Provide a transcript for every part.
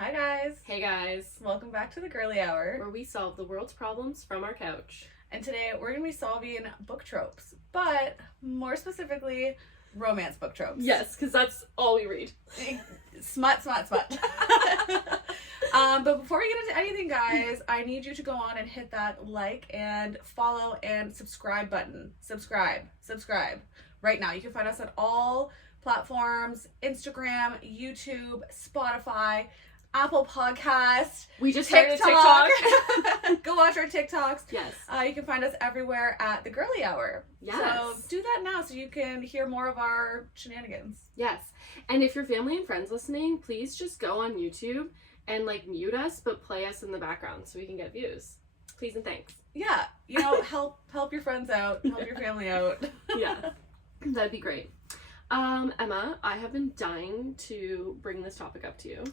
Hi guys! Hey guys! Welcome back to the Girly Hour, where we solve the world's problems from our couch. And today we're going to be solving book tropes, but more specifically, romance book tropes. Yes, because that's all we read. Smut. But before we get into anything, guys, I need you to go on and hit that like and follow and subscribe button. Subscribe. Right now. You can find us on all platforms: Instagram, YouTube, Spotify, Apple Podcast. We just started TikTok. Go watch our TikToks. Yes. You can find us everywhere at the Girly Hour. Yes. So do that now so you can hear more of our shenanigans. Yes. And if your family and friends listening, please just go on YouTube and mute us, but play us in the background so we can get views. Please and thanks. Yeah. Help your friends out. Help your family out. Yeah. That'd be great. Emma, I have been dying to bring this topic up to you.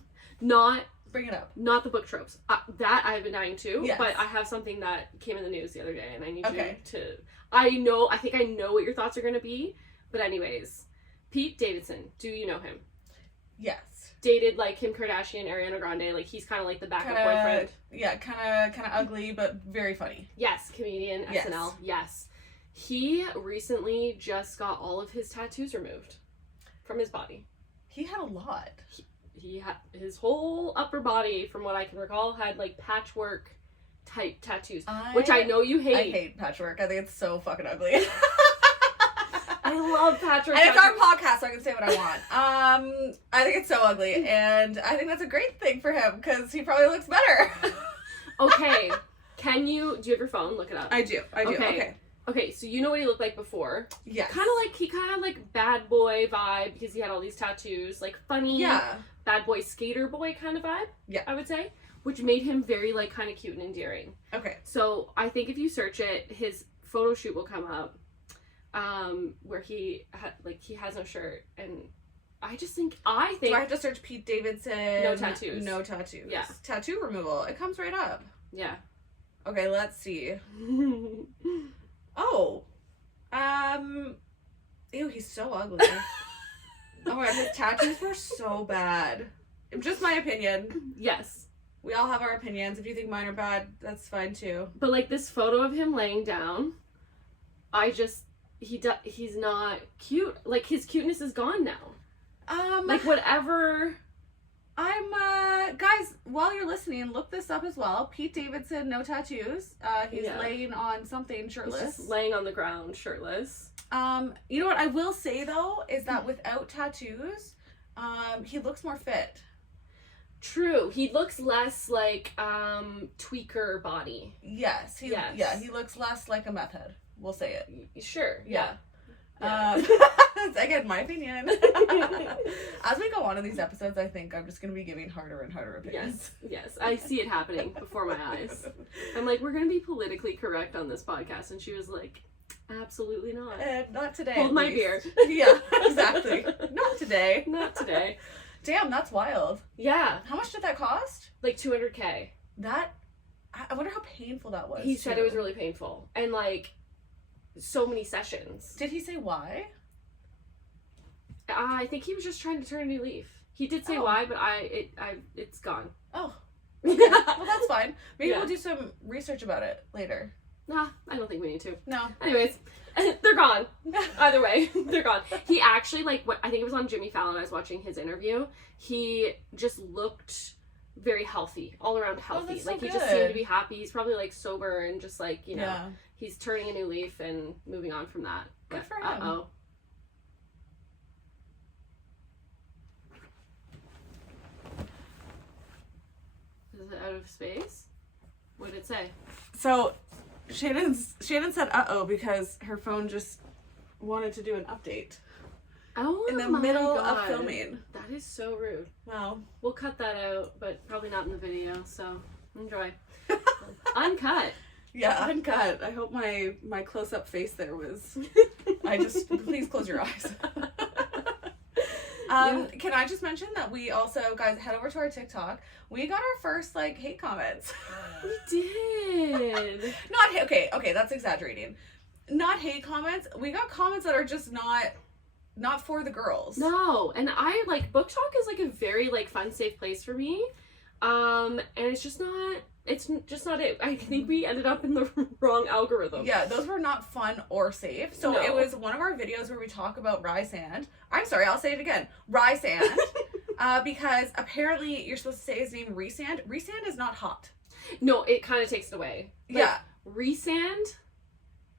Bring it up. Not the book tropes. That I've been dying to, yes. But I have something that came in the news the other day, and I need okay. you to... I think I know what your thoughts are going to be, but anyways. Pete Davidson, do you know him? Yes. Dated, Kim Kardashian, Ariana Grande, he's kind of the backup boyfriend. Yeah, kind of ugly, but very funny. Yes, comedian, yes. SNL, yes. He recently just got all of his tattoos removed from his body. He had a lot. He had his whole upper body, from what I can recall, had patchwork type tattoos, which I know you hate. I hate patchwork. I think it's so fucking ugly. I love patchwork. And it's our podcast, so I can say what I want. I think it's so ugly, and I think that's a great thing for him because he probably looks better. Okay, do you have your phone? Look it up. I do. Okay, so you know what he looked like before? Yeah. He kind of bad boy vibe because he had all these tattoos, funny. Yeah. Bad boy skater boy kind of vibe. Yeah. I would say, which made him very kind of cute and endearing. Okay. So I think if you search it, his photo shoot will come up, where he has no shirt, and I think. Do I have to search Pete Davidson? No tattoos. No tattoos. Yeah. Tattoo removal. It comes right up. Yeah. Okay, let's see. Oh. Ew, he's so ugly. Oh my god, his tattoos were so bad. Just my opinion. Yes. We all have our opinions. If you think mine are bad, that's fine too. But this photo of him laying down, he's not cute. His cuteness is gone now. Whatever. Guys, while you're listening, look this up as well. Pete Davidson, no tattoos. He's laying on something shirtless. He's just laying on the ground shirtless. You know what I will say though is that without tattoos, he looks more fit. True. He looks less tweaker body. Yes. He looks less like a meth head. We'll say it. Sure. Yeah. Again, my opinion. As we go on in these episodes, I think I'm just going to be giving harder and harder opinions. Yes. I see it happening before my eyes. I'm we're going to be politically correct on this podcast. And she was like, absolutely not. Not today. Hold my beer. Yeah, exactly. Not today. Not today. Damn, that's wild. Yeah. How much did that cost? $200K. I wonder how painful that was. He said it was really painful. And so many sessions. Did he say why? I think he was just trying to turn a new leaf. He did say why, but it's gone. Oh. Okay. Well, that's fine. Maybe we'll do some research about it later. Nah, I don't think we need to. No. Anyways, they're gone. Either way, they're gone. He actually, I think it was on Jimmy Fallon, I was watching his interview. He just looked very healthy, all around healthy. Oh, that's so he good. Just seemed to be happy. He's probably sober and just yeah. He's turning a new leaf and moving on from that. Good for him. Uh-oh. Is it out of space? What did it say? So, Shannon said uh-oh because her phone just wanted to do an update. Oh, in the middle of filming. That is so rude. Wow. We'll cut that out, but probably not in the video, so enjoy. Uncut. Yeah, uncut. I hope my close-up face there was... Please close your eyes. Can I just mention that we also, guys, head over to our TikTok. We got our first, hate comments. We did. Okay, that's exaggerating. Not hate comments. We got comments that are just not for the girls. No, and I, Book Talk is, a very, fun, safe place for me. And it's just not it. I think we ended up in the wrong algorithm. Yeah, those were not fun or safe. So No. it was one of our videos where we talk about rye sand. I'm sorry, I'll say it again. Rye sand. Because apparently you're supposed to say his name Rysand. Rysand is not hot. No, it kind of takes it away. Like, Yeah. Rysand?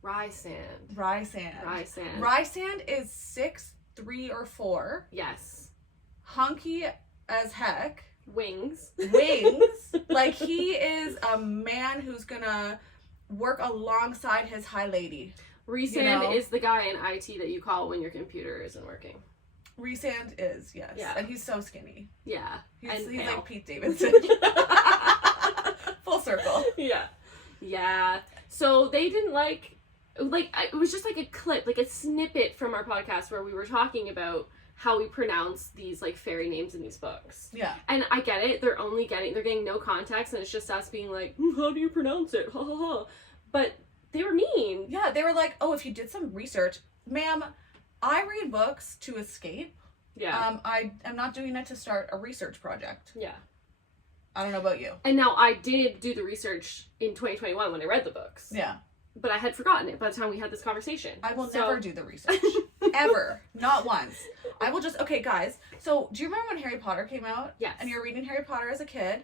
Rye sand. Rye sand. Rye sand. Rye sand is 6'3" or 4. Yes. Hunky as heck. Wings. Wings. Like, he is a man who's gonna work alongside his high lady. Rysand is the guy in IT that you call when your computer isn't working. Rysand is, yes. Yeah. And he's so skinny. Yeah. He's pale. like Pete Davidson. Full circle. Yeah. Yeah. So they didn't like, it was just like a clip, like a snippet from our podcast where we were talking about how we pronounce these like fairy names in these books. Yeah. And I get it. They're getting no context, and it's just us being like, how do you pronounce it? Ha ha ha. But they were mean. Yeah, they were like, oh, if you did some research, ma'am, I read books to escape. Yeah. I am not doing it to start a research project. Yeah. I don't know about you. And now I did do the research in 2021 when I read the books. Yeah. But I had forgotten it by the time we had this conversation. I will never do the research. Ever. Not once. I will just, okay, guys. So, do you remember when Harry Potter came out? Yes. And you were reading Harry Potter as a kid?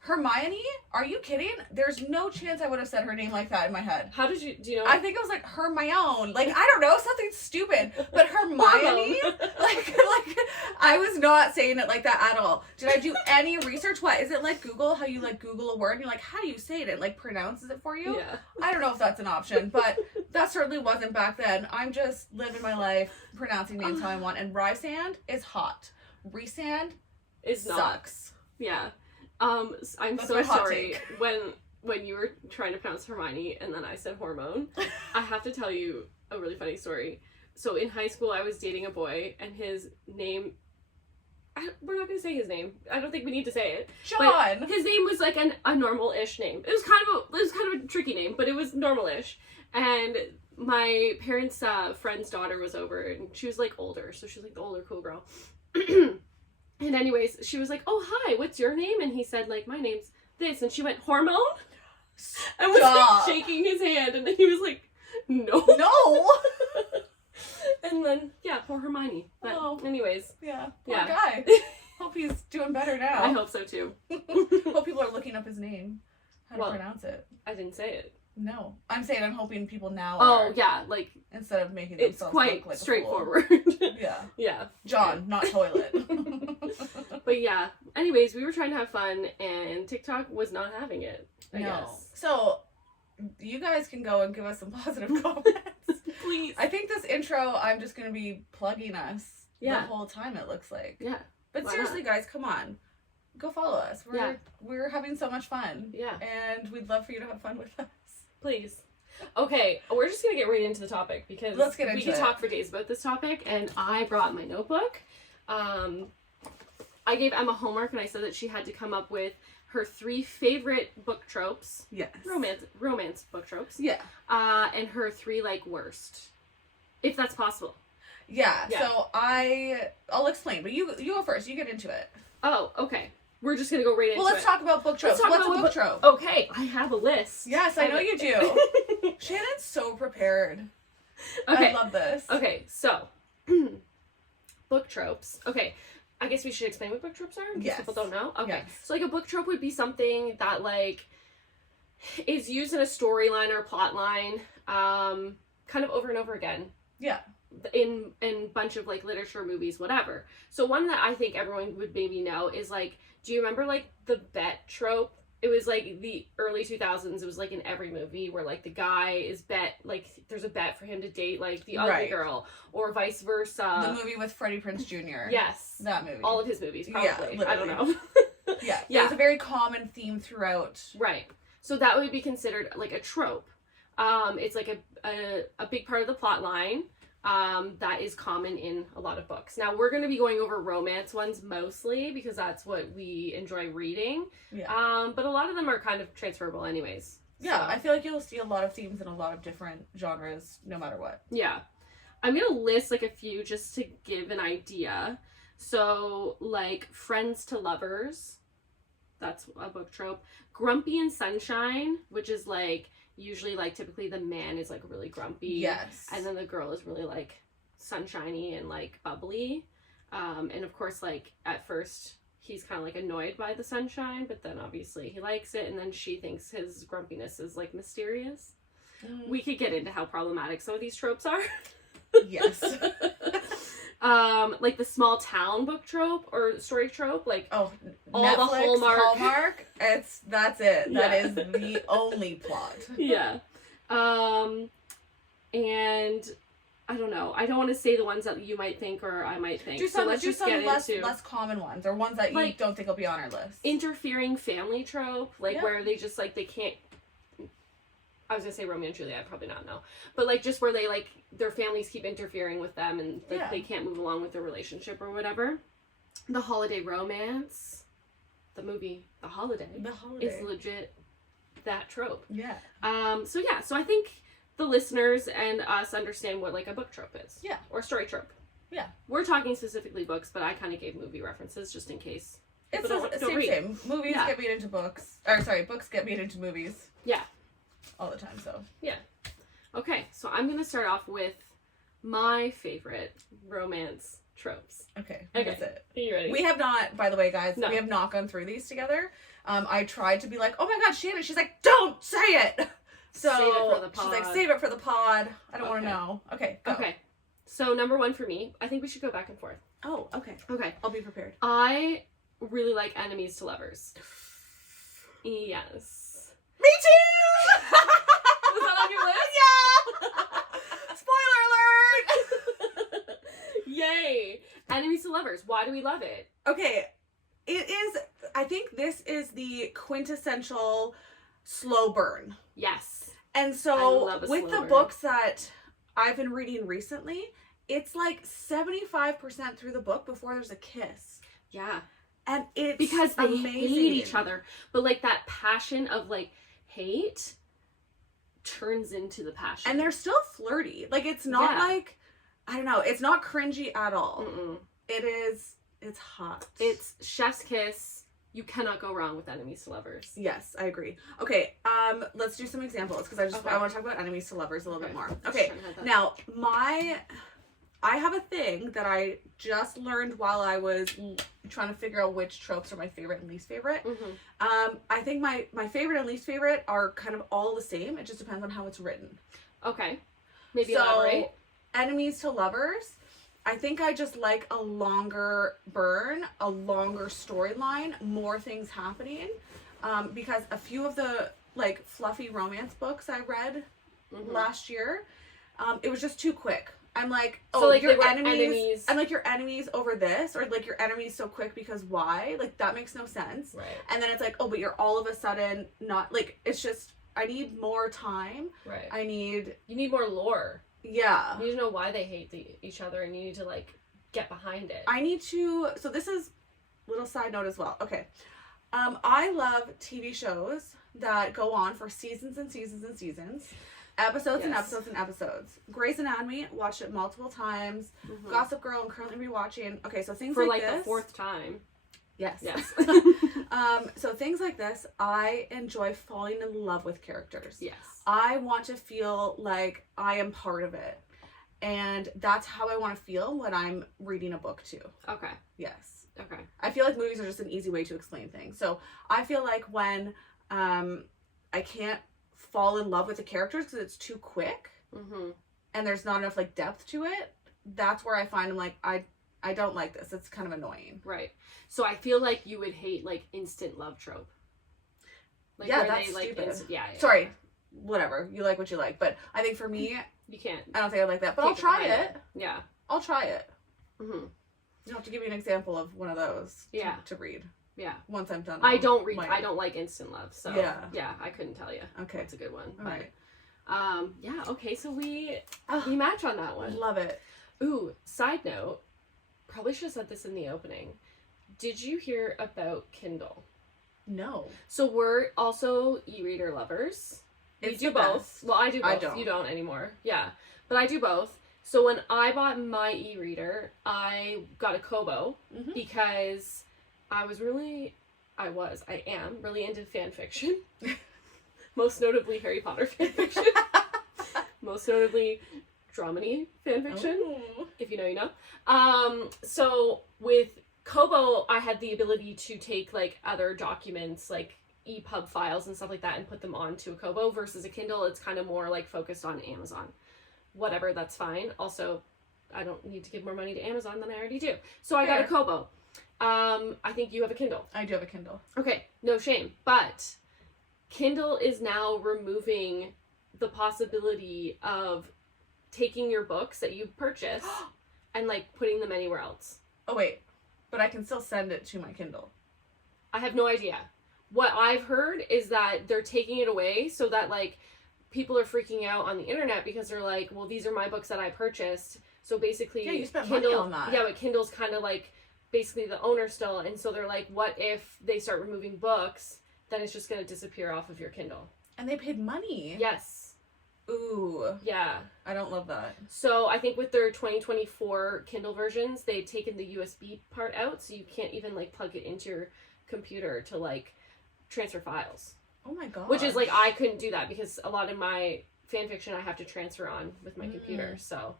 Hermione? Are you kidding? There's no chance I would have said her name like that in my head. How did you, do you know? I think it was like Hermione. Like, I don't know, something stupid. But Hermione? like, I was not saying it like that at all. Did I do any research? What? Is it like Google? How you like Google a word and you're like, how do you say it? It like pronounces it for you? Yeah. I don't know if that's an option, but that certainly wasn't back then. I'm just living my life, pronouncing names how I want. And Rysand is hot. Rysand It's not. sucks. Yeah. I'm That's so my hot sorry take. when you were trying to pronounce Hermione and then I said hormone. I have to tell you a really funny story. So in high school I was dating a boy and his name, we're not going to say his name. I don't think we need to say it. John! But his name was like a normal-ish name. It was kind of a tricky name, but it was normal-ish. And my parents' friend's daughter was over and she was like older, so she was like the older cool girl. And anyways, she was like, oh, hi, what's your name? And he said, like, my name's this. And she went, hormone? And was like shaking his hand. And then he was like, no. No! And then, yeah, poor Hermione. But anyways. Yeah, poor Yeah. guy. Hope he's doing better now. I hope so, too. Hope people are looking up his name. How to pronounce it. I didn't say it. No. I'm saying I'm hoping people now Oh, are. yeah, like, Instead of making it's themselves quite look like straightforward. a fool. Yeah. Yeah. John, not toilet. But yeah, anyways, we were trying to have fun, and TikTok was not having it, I guess. So, you guys can go and give us some positive comments. Please. I think this intro, I'm just going to be plugging us the Yeah. whole time, it looks like. Yeah. But Why seriously, guys, come on. Go follow us. We're having so much fun. Yeah. And we'd love for you to have fun with us. Please. Okay, we're just gonna get right into the topic because Let's get into we could it. talk for days about this topic, and I brought my notebook. I gave Emma homework, and I said that she had to come up with her 3 favorite book tropes, Yes. romance book tropes, Yeah. and her 3 like worst, if that's possible. Yeah. Yeah. So I'll explain, but you go first. You get into it. Oh, okay. We're just gonna go right into it. Well, let's talk about book tropes. Let's talk What's about a book trope? Okay, I have a list. Yes, I know you do. Shannon's so prepared. Okay. I love this. Okay, so book tropes. Okay, I guess we should explain what book tropes are. In case Yes. people don't know. Okay, Yes. so like a book trope would be something that like is used in a storyline or plot line, kind of over and over again. Yeah. In bunch of like literature, movies, whatever. So one that I think everyone would maybe know is like, do you remember like the bet trope? It was like the early 2000s. It was like in every movie where like the guy is bet, like there's a bet for him to date like the ugly Right. girl, or vice versa. The movie with Freddie Prinze Jr. Yes. That movie. All of his movies, probably. Yeah, I don't know. Yeah. Yeah. It's a very common theme throughout. Right. So that would be considered like a trope. It's like a big part of the plot line. That is common in a lot of books. Now we're going to be going over romance ones mostly because that's what we enjoy reading. Yeah. But a lot of them are kind of transferable anyways. Yeah, So, I feel like you'll see a lot of themes in a lot of different genres, no matter what. yeah. I'm going to list like a few just to give an idea. So like friends to lovers. That's a book trope. Grumpy and sunshine, which is like usually like typically the man is like really grumpy. Yes. And then the girl is really like sunshiny and like bubbly. And of course, like at first he's kind of like annoyed by the sunshine, but then obviously he likes it, and then she thinks his grumpiness is like mysterious. We could get into how problematic some of these tropes are. Yes. Like the small town book trope or story trope, like all Netflix, the Hallmark. That's it. Yeah. That is the only plot. Yeah. And I don't know. I don't want to say the ones that you might think or I might think. Do some, so let's do just some get less, into less common ones, or ones that you like, don't think will be on our list. Interfering family trope, like Yeah. where they just like they can't. I was gonna say Romeo and Juliet, probably not, no. But like just where they like their families keep interfering with them and like Yeah. they can't move along with their relationship or whatever. The holiday romance, the movie The Holiday, is legit that trope. Yeah. So I think the listeners and us understand what like a book trope is. Yeah. Or story trope. Yeah. We're talking specifically books, but I kind of gave movie references just in case. It's people the don't read. same. Movies Yeah. get made into books. Or sorry, books get made into movies. Yeah. All the time, so. Yeah. Okay, so I'm going to start off with my favorite romance tropes. Okay. Okay. That's it. Are you ready? We have not, by the way, guys, No. we have not gone through these together. I tried to be like, oh my god, Shannon. She's like, don't say it. So Save it for the she's like, pod. save it for the pod. I don't want to Okay. know. Okay, go. Okay. So number one for me, I think we should go back and forth. Oh, okay. Okay. I'll be prepared. I really like enemies to lovers. Yes. Me too! Was that on your list? Yeah! Spoiler alert! Yay! Enemies to lovers. Why do we love it? Okay, it is, I think this is the quintessential slow burn. Yes. And I so love a with slow the burn. books that I've been reading recently, it's like 75% through the book before there's a kiss. Yeah. And it's Because they amazing. hate each other. But like that passion of like hate turns into the passion. And they're still flirty. Like it's not Yeah. like, I don't know, it's not cringy at all. Mm-mm. It's hot. It's chef's kiss. You cannot go wrong with enemies to lovers. Yes, I agree. Okay, let's do some examples because Okay. I want to talk about enemies to lovers a little bit more. Let's Okay, try and have that. now I have a thing that I just learned while I was trying to figure out which tropes are my favorite and least favorite. Mhm. I think my favorite and least favorite are kind of all the same. It just depends on how it's written. Okay. Maybe So, elaborate. enemies to lovers, I think I just like a longer burn, a longer storyline, more things happening. Because a few of the like fluffy romance books I read Mhm. last year, it was just too quick. I'm like, oh, So, like, your they were enemies. enemies. I'm like, your enemies over this, or like your enemies so quick because why? Like that makes no sense. Right. And then it's like, oh, but you're all of a sudden not like. It's just I need more time. Right. You need more lore. yeah. You need to know why they hate each other, and you need to like get behind it. I need to. So this is little side note as well. Okay, I love TV shows that go on for seasons and seasons and seasons, episodes and Yes. episodes and episodes. Grey's Anatomy, watched it multiple times. Mhm. Gossip Girl, I'm currently rewatching. Okay, so things For like like this. the fourth time. Yes. Yes. So things like this, I enjoy falling in love with characters. Yes. I want to feel like I am part of it. And that's how I want to feel when I'm reading a book too. Okay. Yes. Okay. I feel like movies are just an easy way to explain things. So I feel like when I can't fall in love with the characters because it's too quick Mm-hmm. and there's not enough like depth to it, that's where I find I'm like, I don't like this. It's kind of annoying. Right. So I feel like you would hate like instant love trope. Like Yeah, where that's they like stupid. yeah. Sorry. Whatever. You like what you like. But I think for me, You can't. I don't think I like that. But I'll Keep it try behind it. Yeah. I'll try it. Mm-hmm. You'll have to give me an example of one of those Yeah. to read Yeah. once I'm done. I don't read. my- I don't like instant love. So Yeah. I couldn't tell you. Okay. That's a good one. All But, right. yeah. Okay. So we Oh, match on that one. love it. Ooh. Side note. Probably should have said this in the opening. Did you hear about Kindle? No. So we're also e-reader lovers. We It's do the both. best. Well, I do both. I don't. You don't anymore. Yeah. But I do both. So when I bought my e-reader, I got a Kobo Mhm. because I I am really into fan fiction. Most notably Harry Potter fan fiction. Most notably Dramedy fan fiction. Ooh. If you know, you know. So with Kobo, I had the ability to take like other documents, like EPUB files and stuff like that, and put them onto a Kobo. Versus a Kindle, it's kind of more like focused on Amazon. Whatever, that's fine. Also, I don't need to give more money to Amazon than I already do. So I got a Kobo. I think you have a Kindle. I do have a Kindle. Okay, no shame. But Kindle is now removing the possibility of taking your books that you purchased and like putting them anywhere else. Oh wait, but I can still send it to my Kindle. I have no idea. What I've heard is that they're taking it away so that like people are freaking out on the internet because they're like, well, these are my books that I purchased. So basically, yeah, you spent Kindle, money on that. Yeah, but Kindle's kind of like basically the owner still, and so they're like, what if they start removing books? Then it's just going to disappear off of your Kindle. And they paid money. Yes. Ooh. Yeah. I don't love that. So I think with their 2024 Kindle versions, they've taken the USB part out, so you can't even like plug it into your computer to like transfer files. Oh my god. Which is like, I couldn't do that because a lot of my fan fiction I have to transfer on with my computer. So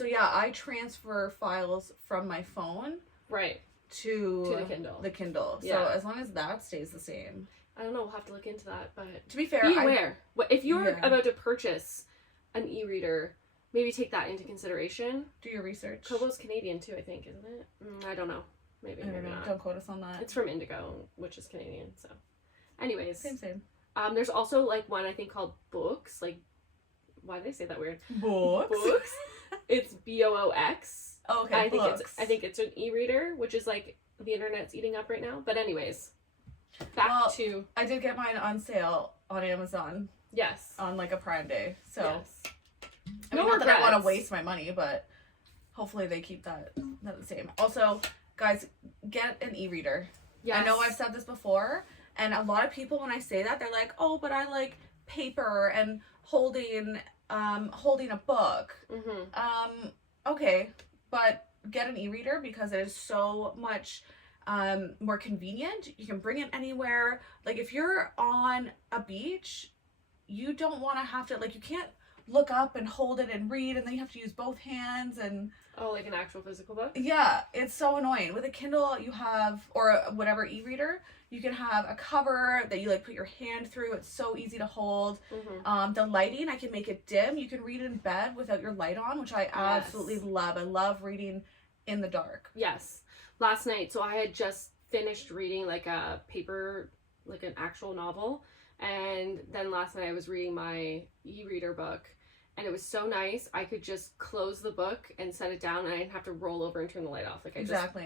yeah, I transfer files from my phone right to the Kindle. So Yeah. as long as that stays the same. I don't know, we'll have to look into that, but To be fair, be aware. If you're Yeah. about to purchase an e-reader, maybe take that into consideration. Do your research. Kobo's Canadian too, I think, isn't it? I don't know. Maybe, I don't maybe know. not. Don't quote us on that. It's from Indigo, which is Canadian, so. Anyways. Same. There's also like one I think called Books. Like, why did I say that weird? Books. It's BOOX. Oh, okay. I think it's an e-reader, which is like the internet's eating up right now. But anyways, back to I did get mine on sale on Amazon yes on like a Prime Day. So yes. I mean, No not that I want regrets. to waste my money, but hopefully they keep that the same. Also, guys, get an e-reader. Yes. I know I've said this before, and a lot of people when I say that, they're like, "Oh, but I like paper and holding a book." Mm-hmm. Okay, but get an e-reader because it is so much more convenient. You can bring it anywhere. Like if you're on a beach, you don't want to have to, like, you can't look up and hold it and read, and then you have to use both hands, and Oh, like an actual physical book? yeah, it's so annoying. With a Kindle, you have, or whatever e-reader, you can have a cover that you like put your hand through. It's so easy to hold. Mm-hmm. The lighting, I can make it dim. You can read in bed without your light on, which I absolutely love. I love reading in the dark. Yes. Last night, so I had just finished reading like a paper, like an actual novel, and then last night I was reading my e-reader book, and it was so nice. I could just close the book and set it down, and I didn't have to roll over and turn the light off. Like I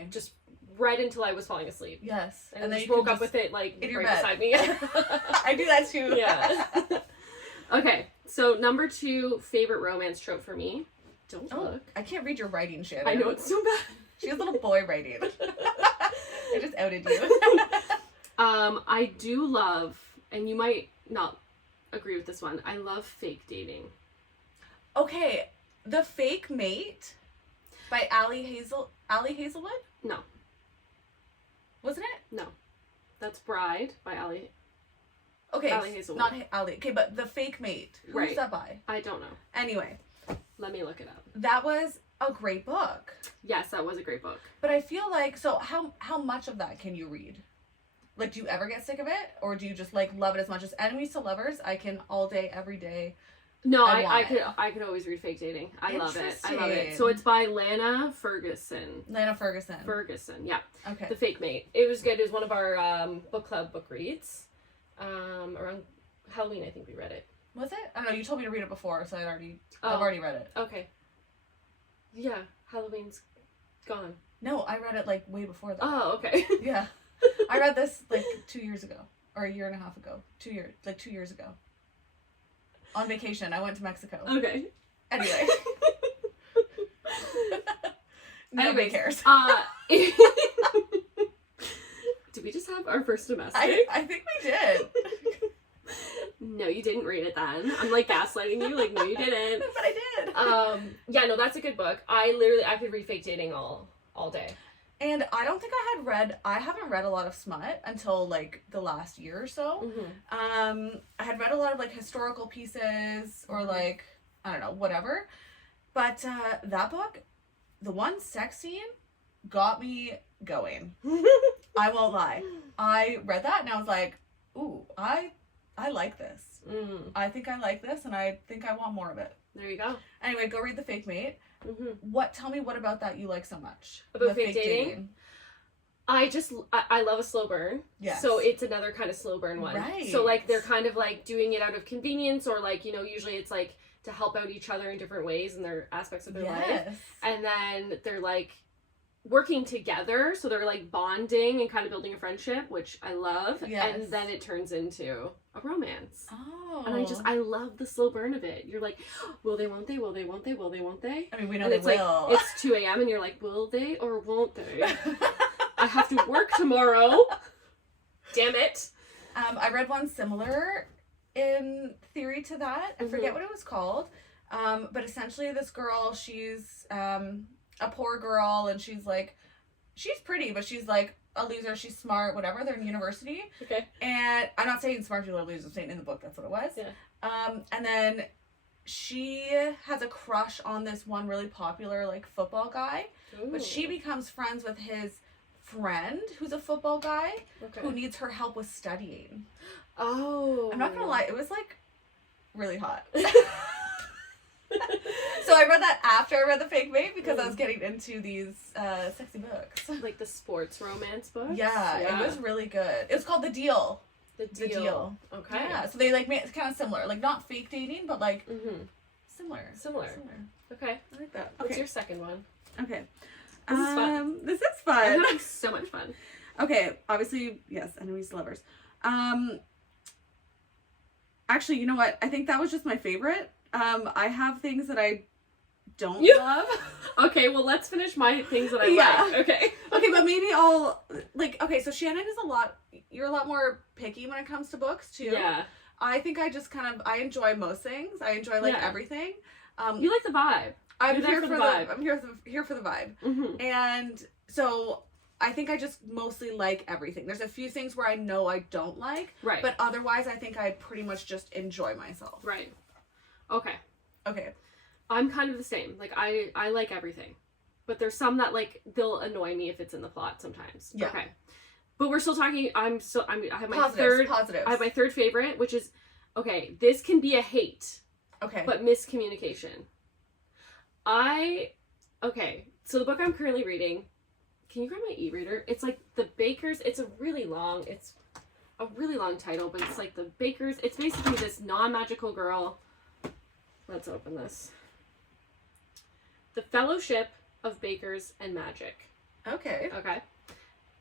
just read until I was falling asleep. Yes. And then then just you woke can up with it like in your right bed. beside me. I do that too. Yeah. Okay, so number 2 favorite romance trope for me. Don't look. I can't read your writing shit. I know it's so bad. She has a little boy writing. I just outed you. I do love, and you might not agree with this one, I love fake dating. Okay, The Fake Mate by Allie Hazelwood? No. Wasn't it? No. That's Bride by Allie. Okay, Allie Hazelwood. not Allie. Okay, but The Fake Mate. Who's Right. that by? I don't know. Anyway, Let me look it up. that was a great book. Yes, that was a great book. But I feel like, so how much of that can you read? Like, do you ever get sick of it? Or do you just, like, love it as much as Enemies to Lovers? I can all day, every day. No, I I could always read fake dating. I love it. I love it. Interesting. So it's by Lana Ferguson. Lana Ferguson. Yeah. Okay. The Fake Mate. It was good. It was one of our book club book reads. Around Halloween, I think we read it. Was it? I don't know. You told me to read it before, so I've already read it. Okay. Yeah, Halloween's gone. No, I read it like way before that. Oh, okay. Yeah. I read this like 2 years ago. Or a year and a half ago. 2 years. Like 2 years ago. On vacation. I went to Mexico. Okay. Anyway. Nobody Anyways, cares. Did we just have our first domestic? I think we did. No, you didn't read it then. I'm like gaslighting you. Like, no, you didn't. But I did. Yeah, no, that's a good book. I could read fake dating all day. And I don't think I haven't read a lot of smut until like the last year or so. I had read a lot of like historical pieces or like, I don't know, whatever. But that book, the one sex scene got me going. I won't lie. I read that and I was like, ooh, I like this. I think I like this and I think I want more of it. There you go. Anyway, go read The Fake Mate. Tell me what about that you like so much? About fake dating? I love a slow burn. Yes. So it's another kind of slow burn one. Right. So like they're kind of like doing it out of convenience or like, you know, usually it's like to help out each other in different ways in their aspects of their life. And then they're like working together, so they're like bonding and kind of building a friendship, which I love. Yes. And then it turns into a romance. Oh. And I love the slow burn of it. You're like, will they, won't they, will they, won't they, will they, won't they? I mean, we know and they it's will. Like, it's 2 a.m. and you're like, will they or won't they? I have to work tomorrow. Damn it. I read one similar in theory to that. I forget what it was called. But essentially this girl, she's a poor girl and she's pretty, but she's like a loser. She's smart, whatever. They're in university. Okay. And I'm not saying smart people are losers. I'm saying in the book that's what it was. Yeah. And then she has a crush on this one really popular like football guy. Ooh. But she becomes friends with his friend who's a football guy who needs her help with studying. Oh. I'm not gonna lie, it was like really hot. So I read that after I read The Fake Mate because I was getting into these sexy books. Like the sports romance books? Yeah, it was really good. It was called The Deal. The Deal. Okay. Yeah, so they like made it kind of similar. Like not fake dating, but like similar. Okay. I like that. What's your second one? Okay. This is fun. This is fun. I'm having so much fun. Okay, obviously, yes, enemies to lovers. Actually, you know what? I think that was just my favorite. I have things that I don't love. Okay, well, let's finish my things that I like. Okay. Okay, but maybe I'll, like, okay, so Shannon is you're a lot more picky when it comes to books, too. Yeah. I think I just I enjoy most things. I enjoy, like, everything. You like the vibe. I'm here for the vibe. I'm here for the vibe. And so I think I just mostly like everything. There's a few things where I know I don't like. Right. But otherwise, I think I pretty much just enjoy myself. Right. Okay. Okay. I'm kind of the same. Like, I like everything. But there's some that, like, they'll annoy me if it's in the plot sometimes. Yeah. Okay. But we're still talking, I have my positives. I have my third favorite, which is, okay, this can be a hate. Okay. But miscommunication. Okay, so the book I'm currently reading, can you grab my e-reader? It's like The Bakers, it's a really long title, but it's like The Bakers, it's basically this non-magical girl. Let's open this. The Fellowship of Bakers and Magic. Okay.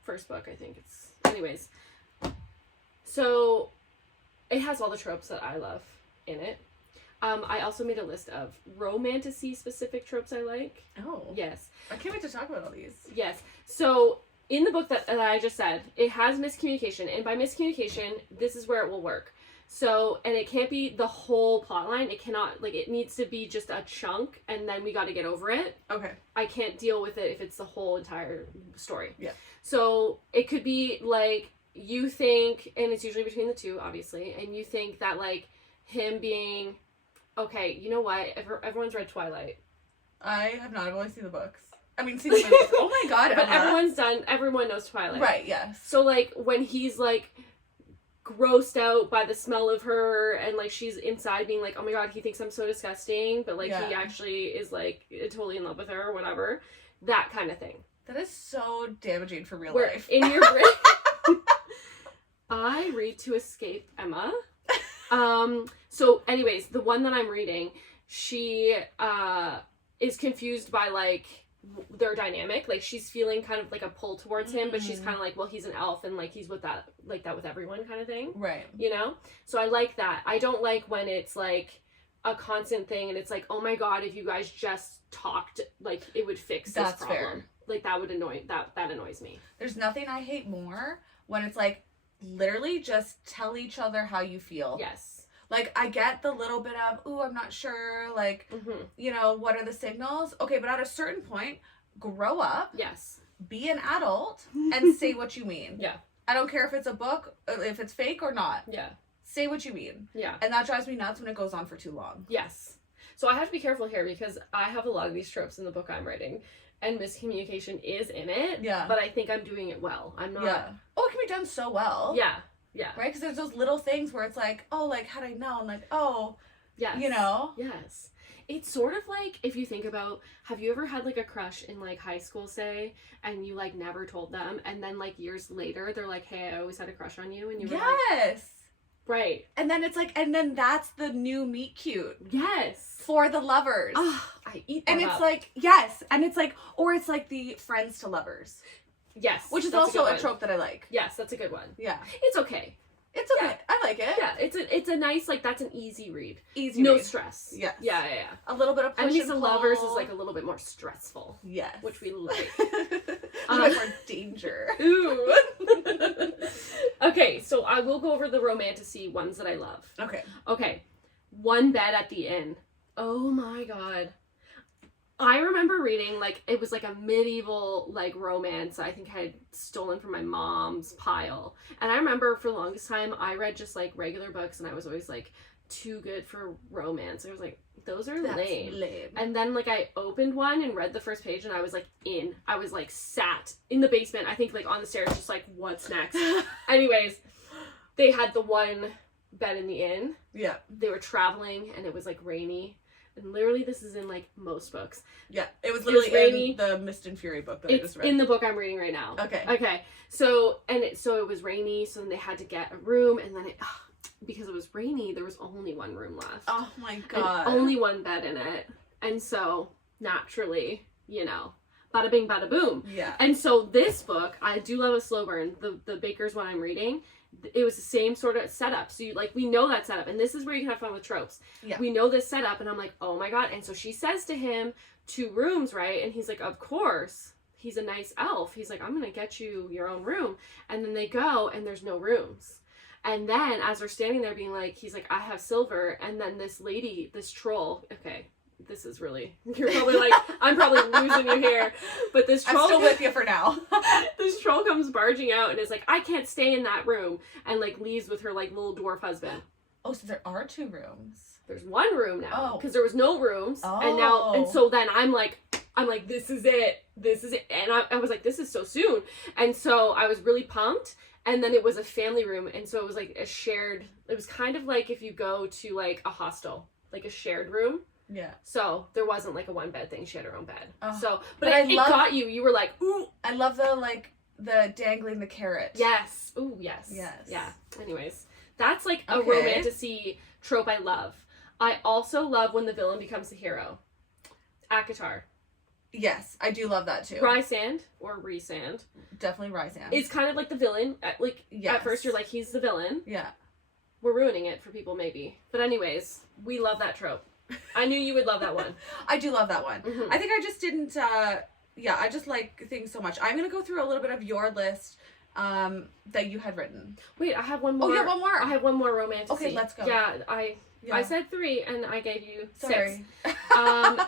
First book, I think it's, anyways. So, it has all the tropes that I love in it. I also made a list of romantasy specific tropes I like. Oh. Yes. I can't wait to talk about all these. Yes. So, in the book that I just said, it has miscommunication. And by miscommunication, this is where it will work. So, and it can't be the whole plot line. It cannot, like, it needs to be just a chunk, and then we got to get over it. Okay. I can't deal with it if it's the whole entire story. Yeah. So, it could be, like, you think, and it's usually between the two, obviously, and you think that, like, him being... Okay, you know what? Everyone's read Twilight. I have not. I've only seen the books. I mean, seen the movies. Oh my god, But everyone knows Twilight. Right, yes. So, like, when he's, like, grossed out by the smell of her, and, like, she's inside being like, oh my god, he thinks I'm so disgusting, but, like, he actually is, like, totally in love with her or whatever. That kind of thing. That is so damaging for real life. In your brain... I read to escape Emma. So anyways, the one that I'm reading, she, is confused by, like, their dynamic. Like, she's feeling kind of like a pull towards him, but she's kind of like, well, he's an elf and, like, he's with that, like, that with everyone kind of thing. Right. You know? So I like that. I don't like when it's, like, a constant thing and it's like, oh my god, if you guys just talked, like, it would fix this problem. Fair. Like, that would that annoys me. There's nothing I hate more when it's, like, literally just tell each other how you feel. Yes. Like, I get the little bit of, ooh, I'm not sure, like, you know, what are the signals? Okay, but at a certain point, grow up. Yes. be an adult and say what you mean. Yeah. I don't care if it's a book, if it's fake or not. Yeah. Say what you mean. Yeah. And that drives me nuts when it goes on for too long. Yes. So I have to be careful here because I have a lot of these tropes in the book I'm writing, and miscommunication is in it. Yeah. But I think I'm doing it well. I'm not. Yeah. Oh, it can be done so well. Yeah. Yeah. Right? Because there's those little things where it's like, oh, like, had I known, like, oh, Yes. you know? Yes. It's sort of like, if you think about, have you ever had like a crush in like high school, say, and you like never told them, and then like years later they're like, hey, I always had a crush on you, and you were like, right. And then it's like, and then that's the new meet cute. Yes. For the lovers. Oh, I eat that And it's up. like, yes. And it's like, or it's like the friends to lovers. Yes. Which is that's also good a one. trope that I like. Yes, that's a good one. Yeah. It's okay. It's okay. Yeah. I like it. Yeah, it's a nice, like, that's an easy read. Easy No read. stress. Yes. Yeah. A little bit of push And Lisa and pull. Lovers is like a little bit more stressful. Yes. Which we like. a little bit more danger. Ooh. Okay, so I will go over the romantic-y ones that I love. Okay. Okay. One Bed at the Inn. Oh my god. I remember reading, like, it was like a medieval, like, romance I think I had stolen from my mom's pile. And I remember for the longest time, I read just, like, regular books, and I was always, like, too good for romance. I was like, those are lame. And then, like, I opened one and read the first page, and I was, like, in. I was, like, sat in the basement, I think, like, on the stairs, just, like, what's next? Anyways, they had the one bed in the inn. Yeah. They were traveling, and it was, like, rainy. And literally, this is in, like, most books. Yeah, it was literally rainy. in the Mist and Fury book that I It's just read. in the book I'm reading right now. Okay. Okay. So it was rainy, so then they had to get a room, and then because it was rainy, there was only one room left. Oh my And god. only one bed in it. And so, naturally, you know, bada bing, bada boom. Yeah. And so this book, I do love a slow burn. The Baker's one I'm reading, it was the same sort of setup. So we know that setup, and this is where you can have fun with tropes. Yeah. We know this setup, and I'm like, oh my god. And so she says to him, 2 rooms, right? And he's like, of course. He's a nice elf. He's like, I'm gonna get you your own room. And then they go, and there's no rooms. And then as they're standing there being like, he's like, I have silver. And then this lady, this troll, okay, this is really, you're probably like, I'm probably losing you here. But this troll, I'm still with you for now. this troll comes barging out and is like, I can't stay in that room. And like leaves with her like little dwarf husband. Oh, so there are 2 rooms. There's 1 room now. Oh. Because there was no rooms. Oh. And so then I'm like, this is it. This is it. And I was like, this is so soon. And so I was really pumped. And then it was a family room. And so it was like a shared, it was kind of like if you go to like a hostel, like a shared room. Yeah. So there wasn't like a 1 bed thing. She had her own bed. Oh. So, But it got you. You were like, ooh. I love the dangling the carrot. Yes. Ooh, yes. Yes. Yeah. Anyways, that's like a Okay. romantic-y trope I love. I also love when the villain becomes the hero. Akatar. Yes, I do love that too. Rysand, or Rhysand, Definitely Rysand. is kind of like the villain. Like, Yes. at first you're like, he's the villain. Yeah. We're ruining it for people, maybe. But anyways, we love that trope. I knew you would love that one. I do love that one. Mhm. I think I just didn't, I just like things so much. I'm going to go through a little bit of your list that you had written. Wait, I have one more. Oh, yeah, one more. I have one more romantic. Okay, let's go. Yeah, I Yeah. said 3, and I gave you 6. Sorry.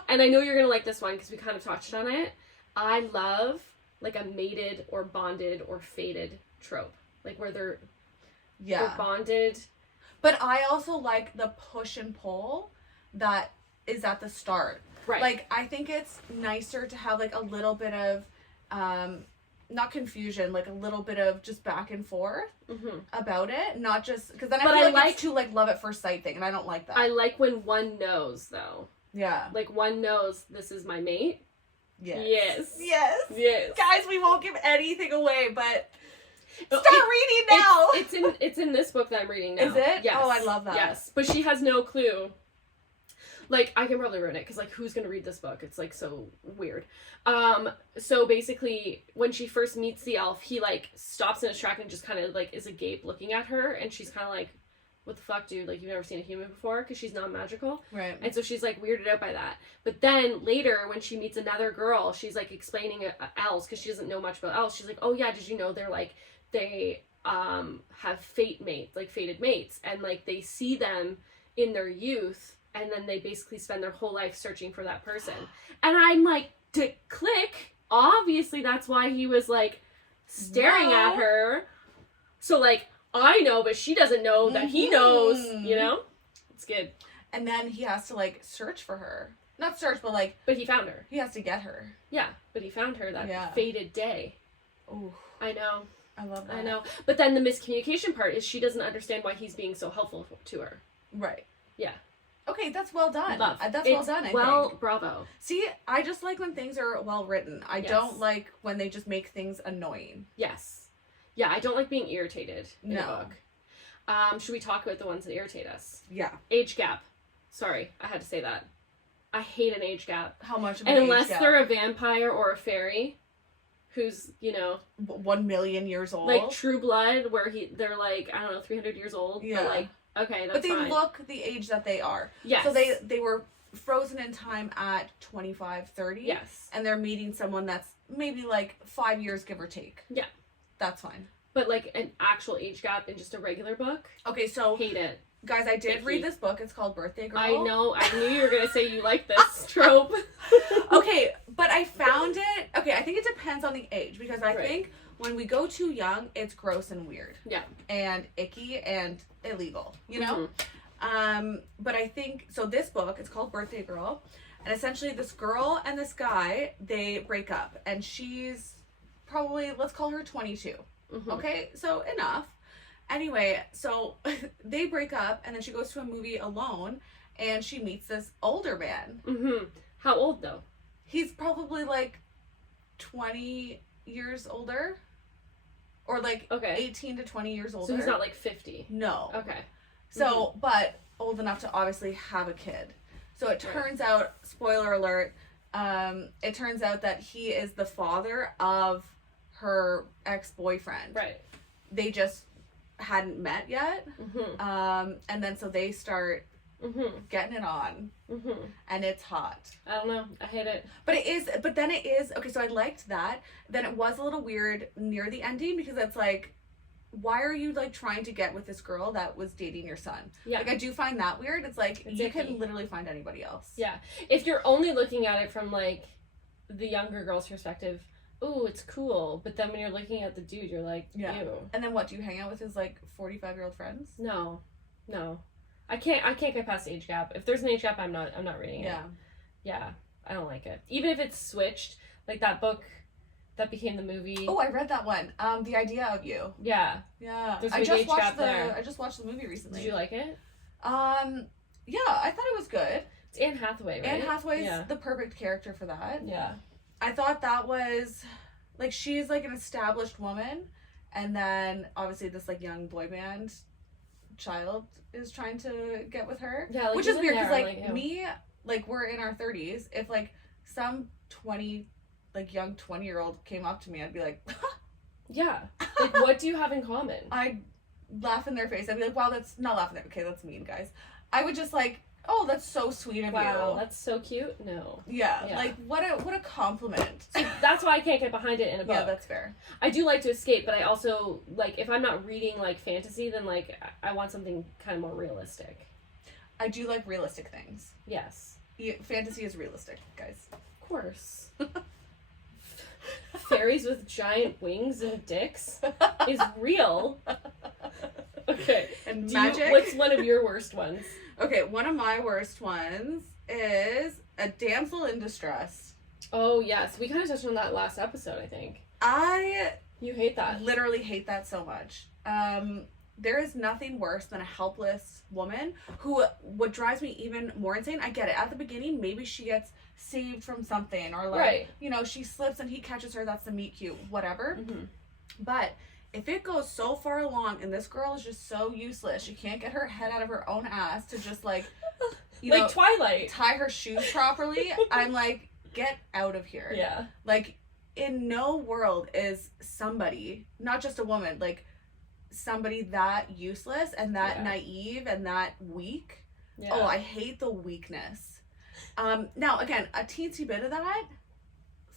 And I know you're going to like this one, because we kind of touched on it. I love, like, a mated or bonded or fated trope. Like, where they're bonded. But I also like the push and pull that is at the start. Right. Like, I think it's nicer to have, like, a little bit of, not confusion, like, a little bit of just back and forth about it. Not just, because then I feel like it's too, like, love at first sight thing, and I don't like that. I like when one knows, though. Yeah. Like, one knows this is my mate. Yes. Yes. Guys, we won't give anything away, but start It- reading now. It's in this book that I'm reading now. Is it? Yes. Oh, I love that. Yes, but she has no clue. Like, I can probably ruin it, because, like, who's gonna read this book? It's, like, so weird. So basically, when she first meets the elf, he, like, stops in his track and just kind of, like, is agape looking at her, and she's kind of like, what the fuck, dude? Like, you've never seen a human before? Because she's non-magical. Right. And so she's, like, weirded out by that. But then, later, when she meets another girl, she's, like, explaining elves, because she doesn't know much about elves. She's like, oh, yeah, did you know they're, like, they, have fated mates, and, like, they see them in their youth, and then they basically spend their whole life searching for that person. And I'm like, to click obviously that's why he was, like, staring at her. So, like, I know, but she doesn't know that he knows, you know? It's good. And then he has to, like, search for her. Not search, but, like... But he found her. He has to get her. Yeah, but he found her that fated day. Ooh. I know. I love that. I know. But then the miscommunication part is she doesn't understand why he's being so helpful to her. Right. Yeah. Okay, that's well done. Love. That's well done, I think. Bravo. See, I just like when things are well written. I don't like when they just make things annoying. Yes. Yeah, I don't like being irritated in a book. Should we talk about the ones that irritate us? Yeah. Age gap. Sorry, I had to say that. I hate an age gap. How much of an age gap? Unless they're a vampire or a fairy who's, you know... 1 million years old. Like True Blood, where they're like, I don't know, 300 years old. Yeah. But like, okay, that's fine. But they look the age that they are. Yes. So they were frozen in time at 25, 30. Yes. And they're meeting someone that's maybe like 5 years, give or take. Yeah. That's fine. But like an actual age gap in just a regular book? Okay, so... Hate it. Guys, I did read this book. It's called Birthday Girl. I know. I knew you were going to say you like this trope. Okay, but I found it... Okay, I think it depends on the age. Because I think when we go too young, it's gross and weird. Yeah. And icky and illegal. You know? But I think... So this book, it's called Birthday Girl. And essentially this girl and this guy, they break up. And she's probably... Let's call her 22. Okay? So enough. Anyway, so they break up, and then she goes to a movie alone, and she meets this older man. How old, though? He's probably, like, 20 years older. Or, like, 18 to 20 years older. So he's not, like, 50? No. Okay. So, but old enough to obviously have a kid. So it turns out, spoiler alert, it turns out that he is the father of her ex-boyfriend. Right. They just... hadn't met yet, and then so they start getting it on, and it's hot. I don't know, I hate it. But then it is okay. So I liked that. Then it was a little weird near the ending because it's like, why are you like trying to get with this girl that was dating your son? Yeah, like I do find that weird. It's like you can literally find anybody else. Yeah, if you're only looking at it from like the younger girl's perspective. Oh, it's cool. But then when you're looking at the dude, you're like, ew. And then what, do you hang out with his, like, 45-year-old friends? No. I can't get past the age gap. If there's an age gap, I'm not reading it. Yeah. I don't like it. Even if it's switched, like that book that became the movie. Oh, I read that one. The Idea of You. Yeah. Yeah. There's I just watched the movie recently. Did you like it? Yeah, I thought it was good. It's Anne Hathaway, right? Anne Hathaway's the perfect character for that. Yeah. I thought that was, like, she's, like, an established woman, and then, obviously, this, like, young boy band child is trying to get with her. Yeah, like, which is weird, because, like, me, like, we're in our 30s. If, like, some young 20-year-old came up to me, I'd be like, yeah. Like, what do you have in common? I'd laugh in their face. I'd be like, wow, that's, not laughing at, okay, that's mean, guys. I would just, like, oh, that's so sweet of you. Wow, that's so cute. No. Yeah, like what a compliment. So that's why I can't get behind it in a book. Yeah, that's fair. I do like to escape, but I also like if I'm not reading like fantasy, then like I want something kind of more realistic. I do like realistic things. Yes. Fantasy is realistic, guys. Of course. Fairies with giant wings and dicks is real. Okay. And magic. What's one of your worst ones? Okay, one of my worst ones is A Damsel in Distress. Oh, yes. We kind of touched on that last episode, I think. You hate that. Literally hate that so much. There is nothing worse than a helpless woman who, what drives me even more insane, I get it. At the beginning, maybe she gets saved from something or like, you know, she slips and he catches her, that's the meet cute, whatever. But if it goes so far along and this girl is just so useless, she can't get her head out of her own ass to just like, you know, Twilight, tie her shoes properly, I'm like, get out of here. Yeah. Like, in no world is somebody, not just a woman, like somebody that useless and that naive and that weak. Yeah. Oh, I hate the weakness. Now again, a teensy bit of that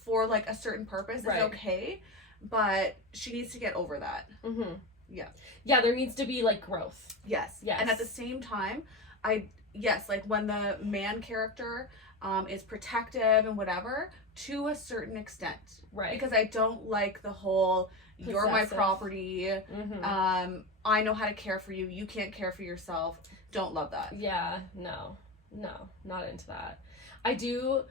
for like a certain purpose is okay. But she needs to get over that. Yeah. Yeah, there needs to be, like, growth. Yes. And at the same time, like, when the man character is protective and whatever, to a certain extent. Right. Because I don't like the whole, you're my property, I know how to care for you, you can't care for yourself. Don't love that. Yeah, no, not into that. I do,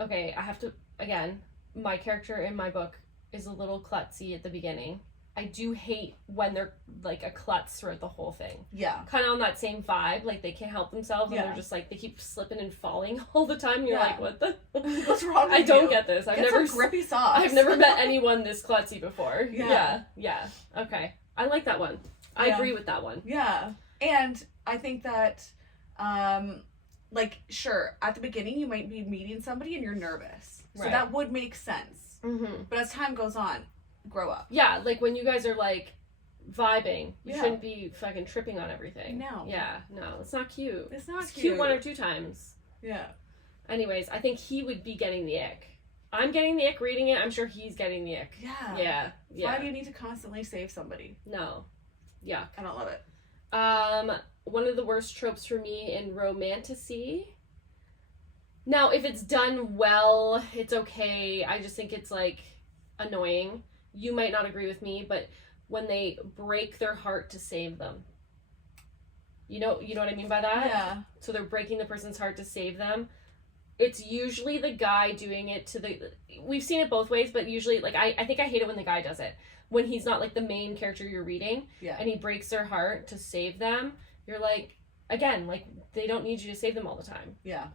okay, I have to, again, my character in my book is a little klutzy at the beginning. I do hate when they're like a klutz throughout the whole thing. Yeah. Kind of on that same vibe, like they can't help themselves and they're just like, they keep slipping and falling all the time. And you're like, what the? What's wrong with you? I don't get this. Get some grippy socks. I've never met anyone this klutzy before. Yeah. Yeah. Okay. I like that one. I agree with that one. Yeah. And I think that, like, sure, at the beginning you might be meeting somebody and you're nervous. So that would make sense. But as time goes on, grow up. Yeah, like when you guys are like vibing, you shouldn't be fucking tripping on everything. No. Yeah, no, it's not cute. It's not it's cute 1 or 2 times. Yeah. Anyways, I think he would be getting the ick. I'm getting the ick reading it. I'm sure he's getting the ick. Yeah. Yeah. Why do you need to constantly save somebody? No. Yeah. I don't love it. One of the worst tropes for me in romantasy. Now, if it's done well, it's okay. I just think it's like annoying. You might not agree with me, but when they break their heart to save them. You know what I mean by that? Yeah. So they're breaking the person's heart to save them. It's usually the guy doing it to the... We've seen it both ways, but usually, like, I think I hate it when the guy does it. When he's not, like, the main character you're reading, and he breaks their heart to save them, you're like, again, like, they don't need you to save them all the time. Yeah.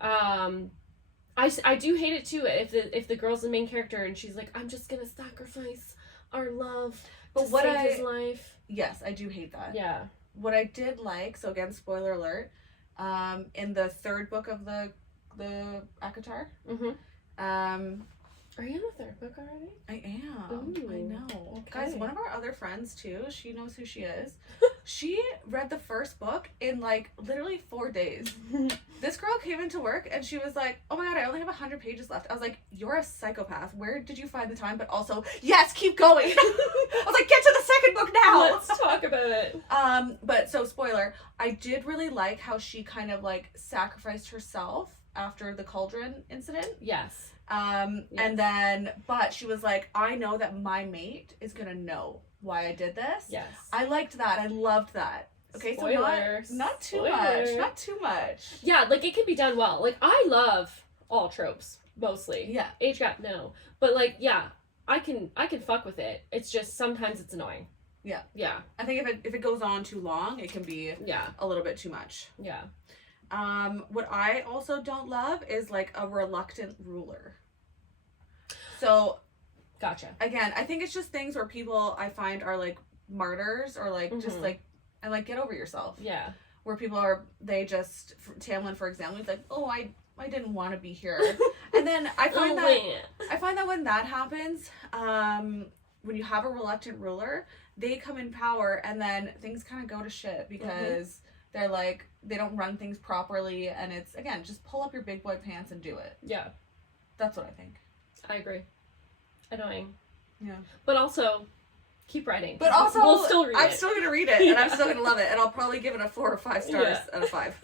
I do hate it, too, if the girl's the main character, and she's like, I'm just gonna sacrifice our love to save his life. Yes, I do hate that. Yeah. What I did like, so again, spoiler alert, in the 3rd book of the Akatar, are you in the 3rd book already? I am. Ooh, I know. okay. Guys, one of our other friends too, she knows who she is. She read the 1st book in like literally 4 days. This girl came into work and she was like, oh my god, I only have 100 pages left. I was like, you're a psychopath. Where did you find the time? But also, yes, keep going. I was like, get to the 2nd book now. Let's talk about it. But so spoiler, I did really like how she kind of like sacrificed herself after the cauldron incident. Yes. And then, but she was like, I know that my mate is gonna know why I did this. Yes. I liked that. I loved that. Okay, Spoilers. so not too Spoilers. much. Not too much. Yeah, like it can be done well. Like I love all tropes, mostly. Yeah. Age gap, no. But like, yeah, I can fuck with it. It's just sometimes it's annoying. Yeah. Yeah. I think if it goes on too long, it can be a little bit too much. Yeah. What I also don't love is like a reluctant ruler. So, gotcha. Again, I think it's just things where people I find are like martyrs or like just like, and like get over yourself. Yeah. Where people are, they just, Tamlin for example, he's like, oh, I didn't want to be here. And then I find that when that happens, when you have a reluctant ruler, they come in power and then things kind of go to shit because they're like, they don't run things properly, and it's, again, just pull up your big boy pants and do it. Yeah. That's what I think. I agree. Annoying. Yeah. But also, keep writing. But also, we'll still read I'm it. still going to read it, and I'm still going to love it, and I'll probably give it a 4 or 5 stars out of 5.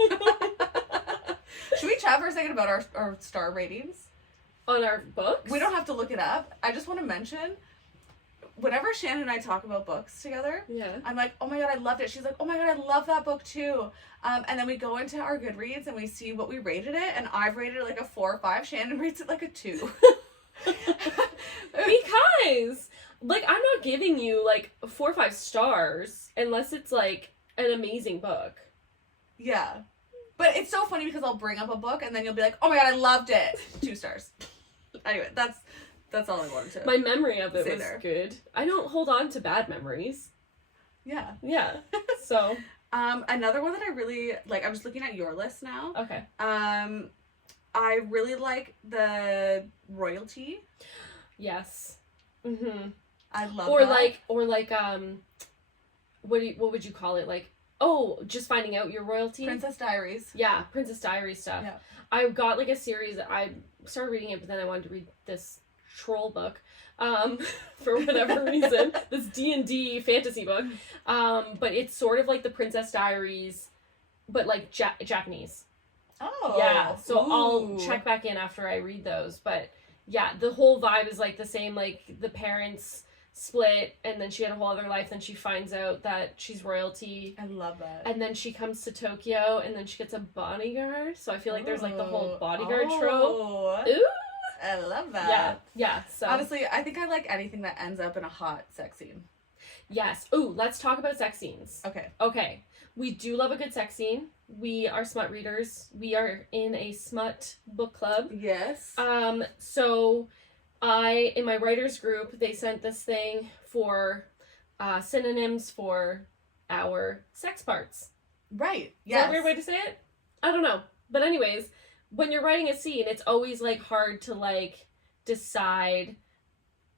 Should we chat for a second about our star ratings? On our books? We don't have to look it up. I just want to mention, whenever Shannon and I talk about books together, I'm like, oh my god, I loved it. She's like, oh my god, I love that book too. And then we go into our Goodreads and we see what we rated it, and I've rated it like a 4 or 5. Shannon rates it like a 2. Because, like, I'm not giving you, like, 4 or 5 stars unless it's, like, an amazing book. Yeah. But it's so funny because I'll bring up a book and then you'll be like, oh my god, I loved it. 2 stars. Anyway, that's all I wanted to. My memory of it was there. good. I don't hold on to bad memories. Yeah. Yeah. So. Another one that I really like, I'm just looking at your list now. Okay. I really like the royalty. Yes. Mm-hmm. I love that. Or like, what would you call it? Like, oh, just finding out your royalty? Princess Diaries. Yeah, Princess Diaries stuff. Yeah. I got like a series, I started reading it, but then I wanted to read this troll book, for whatever reason, this D&D fantasy book, but it's sort of like the Princess Diaries, but like Japanese. Oh. Yeah, so I'll Ooh. check back in after I read those. But yeah, the whole vibe is like the same. Like the parents split, and then she had a whole other life. Then she finds out that she's royalty, I love that. and then she comes to Tokyo, and then she gets a bodyguard. So I feel like there's like the whole Oh. bodyguard trope. Ooh. Ooh, I love that. yeah, yeah. So Honestly, I think I like anything that ends up in a hot sex scene. yes. Ooh, let's talk about sex scenes. Okay. Okay, we do love a good sex scene. We are smut readers. We are in a smut book club. Yes. So in my writers group, they sent this thing for synonyms for our sex parts. Right. Is that Yes. a weird way to say it? I don't know. But anyways, when you're writing a scene, it's always like hard to like decide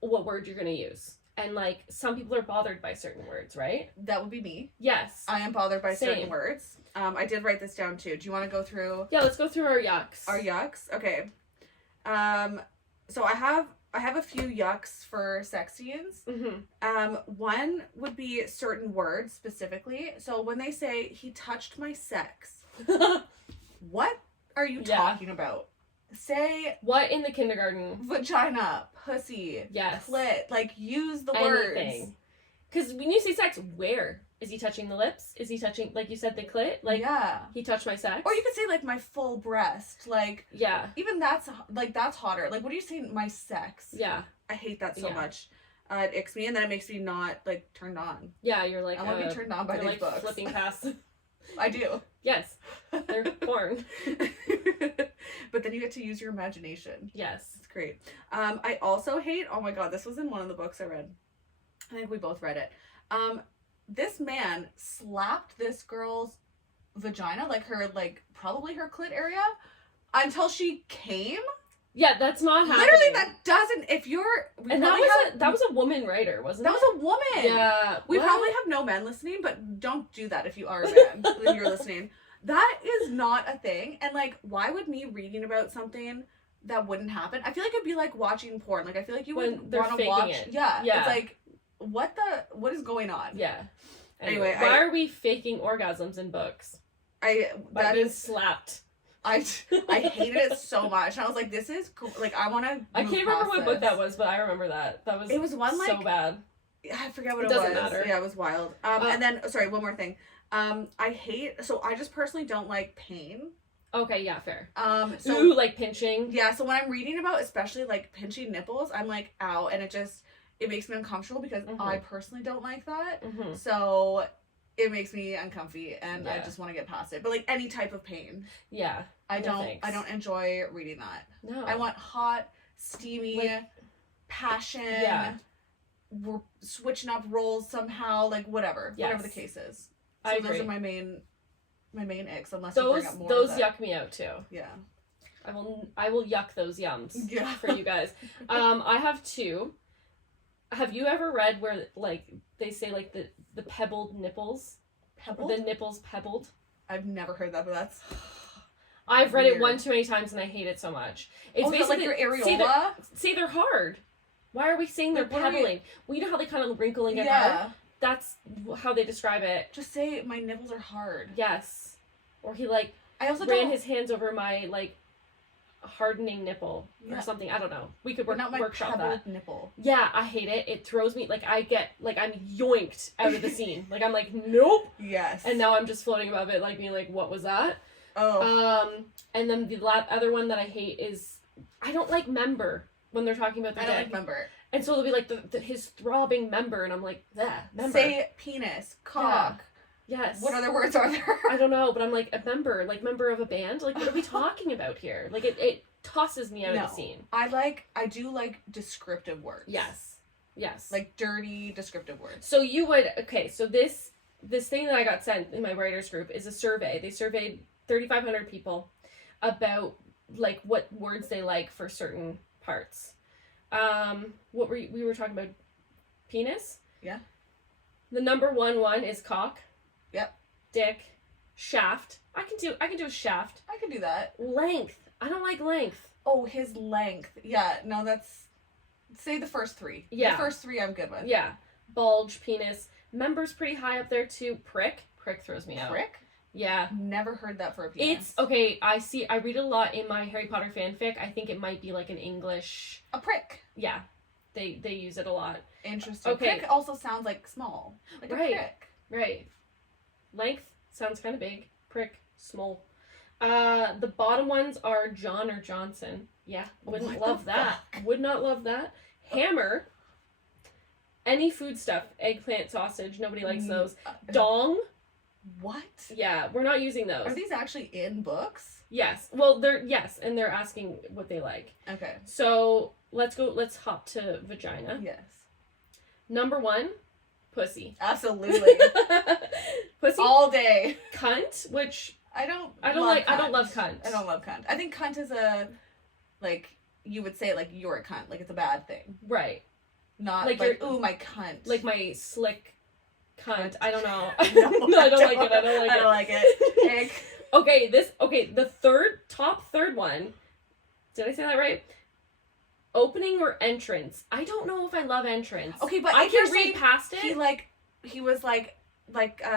what word you're going to use. And like some people are bothered by certain words, right? That would be me. Yes. I am bothered by certain Same. words. I did write this down too. Do you want to go through Yeah, let's go through our yucks. our yucks? Okay. So I have a few yucks for sex scenes. Mm-hmm. One would be certain words specifically. So when they say he touched my sex, what are you Yeah. talking about? Say What in the kindergarten? vagina, pussy, Yes. clit. Like use the Anything. words. Because when you say sex, where? Is he touching the lips? Is he touching, like you said, the clit? Like, yeah. he touched my sex? Or you could say like my full breast. Like Yeah. even that's hotter. Like what do you say my sex? Yeah. I hate that so Yeah. much. It icks me and then it makes me not like turned on. Yeah, you're like, I want to be turned on by you're these like books. flipping past. I do. Yes. They're porn. But then you get to use your imagination. Yes. It's great. I also hate, oh my god, this was in one of the books I read. I think we both read it. This man slapped this girl's vagina, like her, like probably her clit area, until she came. Yeah, that's not happening. Literally, that doesn't. If you're, And that was a woman writer, wasn't that it? was a woman. Yeah. We what? probably have no men listening, but don't do that if you are a man and you're listening. That is not a thing. And like, why would me reading about something that wouldn't happen? I feel like it'd be like watching porn. Like I feel like you When would they're want to faking watch. it. Yeah. Yeah. It's like, what is going on? Yeah. Anyway, why are we faking orgasms in books? By That being is slapped. I hated it so much. And I was like, this is like I want to. I can't remember what book that was, but I remember that. That was. It was one so like bad. I forget what It it doesn't was. matter. Yeah, it was wild. And then sorry, one more thing. I just personally don't like pain. Okay, yeah, fair. So Ooh, like pinching. yeah, so when I'm reading about especially like pinching nipples, I'm like, ow, and it makes me uncomfortable because I personally don't like that. Mm-hmm. So it makes me uncomfy and I Yeah. just want to get past it. But like any type of pain, Yeah. I No, don't thanks. I don't enjoy reading that. No. I want hot, steamy Like- passion. Yeah. We're switching up roles somehow, like whatever Yes. the case is. So I those agree. are my main icks, unless you bring Those up more. those that, yuck me out too. Yeah. I will yuck those yums Yeah. for you guys. I have two. Have you ever read where like they say like the pebbled nipples? Pebbled? The nipples pebbled? I've never heard that, but that's I've read it Weird. one too many times and I hate it so much. It's is that like basically your say areola. say they're hard. Why are we saying they're Like, what are we- pebbling? Well, you know how they kind of wrinkle and get Yeah. hard? That's how they describe it. Just say my nipples are hard. Yes. Or he like I also ran don't. his hands over my like hardening nipple or Yeah. something. I don't know. We could But not my workshop pebbled that. nipple. Yeah, I hate it. It throws me like I get like I'm yoinked out of the scene. Like I'm like nope. Yes. And now I'm just floating above it, like being like, what was that? Oh. And then the other one that I hate is I don't like member when they're talking about I their don't dick. like member. And so they'll be like his throbbing member, and I'm like, member. Say penis, cock. Yes. What other words are there? I don't know, but I'm like a member of a band. Like, what are we talking about here? Like, it tosses me out of the scene. I do like descriptive words. Yes. Like dirty descriptive words. So you would so this thing that I got sent in my writers group is a survey. They surveyed 3,500 people about like what words they like for certain parts. What we were talking about? Penis? Yeah. The number one is cock. Yep. Dick. Shaft. I can do a shaft. I can do that. Length. I don't like length. Oh, his length. Yeah, no, that's... Say the first three. Yeah. The first three I'm good with. Yeah. Bulge, penis. Member's pretty high up there too. Prick. Prick throws me out. Prick? Yeah. Never heard that for a penis. It's, okay, I read it a lot in my Harry Potter fanfic. I think it might be like an English... A prick. Yeah. They use it a lot. Interesting. Okay. Prick also sounds like small. Like a prick. Right. Length sounds kind of big. Prick, small. The bottom ones are John or Johnson. Yeah, wouldn't love that. Would not love that. Hammer. Any food stuff. Eggplant, sausage. Nobody likes those. Dong. What? Yeah, we're not using those. Are these actually in books? Yes. Well, and they're asking what they like. Okay. So, let's hop to vagina. Yes. Number 1, pussy. Absolutely. Pussy. All day. Cunt, which I don't love cunt. I don't love cunt. I think cunt is you would say, like, you're a cunt. Like, it's a bad thing. Right. Not like ooh, my cunt. Like my slick cunt. I don't know. No, I don't like it. I don't like it. Ick. Okay, the top third one. Did I say that right? Opening or entrance. I don't know if I love entrance. Okay, but I can read past it. He was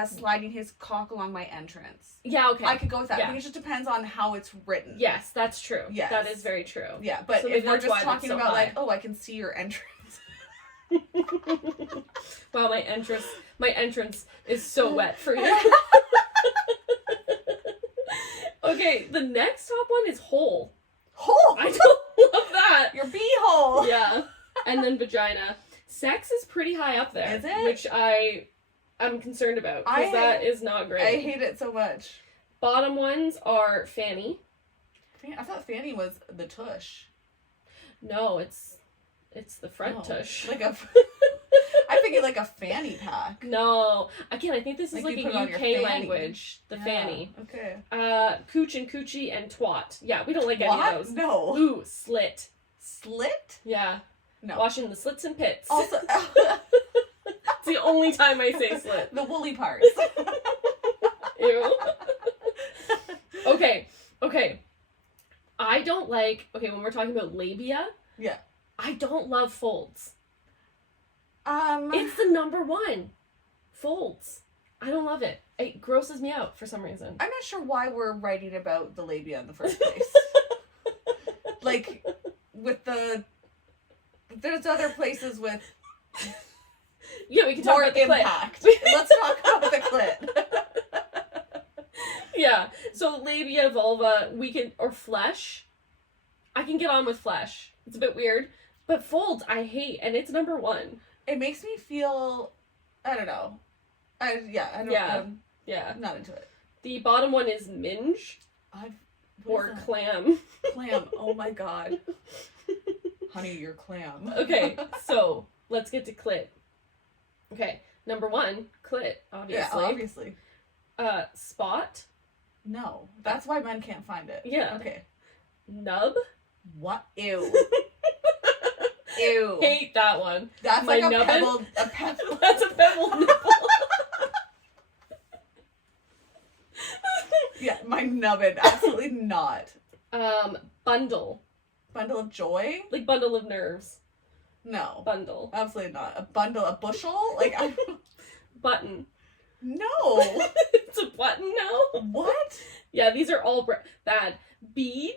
sliding his cock along my entrance. Yeah, okay. I could go with that. Yeah. I think it just depends on how it's written. Yes, that's true. Yes. That is very true. Yeah, but so if we're just why talking it's so about high. like, oh, I can see your entrance. Wow, my entrance is so wet for you. Okay, the next top one is hole. Hole. I don't love that. Your beehole. Yeah. And then vagina. Sex is pretty high up there. Is it? Which I'm concerned about, because that is not great. I hate it so much. Bottom ones are fanny. I thought fanny was the tush. No, it's the front tush. Like I'm thinking like a fanny pack. No. Again, I think this is like you a put it on your UK fanny. language. The fanny. Okay. Cooch and coochie and twat. Yeah, we don't like any What? of those. No. Ooh, slit. Slit? Yeah. No. Washing the slits and pits. Also, It's the only time I say slit. the woolly parts. Ew. Okay. I don't like, when we're talking about labia, Yeah. I don't love folds. It's It's the number 1. Folds. I don't love it. It grosses me out for some reason. I'm not sure why we're writing about the labia in the first place. Like, there's other places with Yeah, we can talk more about the impact. clit. Let's talk about the clit. Yeah. So labia, vulva, or flesh. I can get on with flesh. It's a bit weird. But folds, I hate, and it's number 1. It makes me feel, I don't know. I don't. Yeah. I'm not into it. The bottom one is minge What or is that? clam. Clam. Oh my god. Honey, you're clam. Okay, so let's get to clit. Okay, number 1, clit, obviously. Yeah, obviously. Spot. No. That's why men can't find it. Yeah. Okay. Nub. What? Ew. Ew. Hate that one. That's My like nubbin? a pebble. That's a pebble nipple. Yeah, my nubbin. Absolutely not. Bundle. Bundle of joy? Like bundle of nerves. No. Bundle. Absolutely not. A bushel? Like, Button. No. It's a button now? What? Yeah, these are all bad. Bead.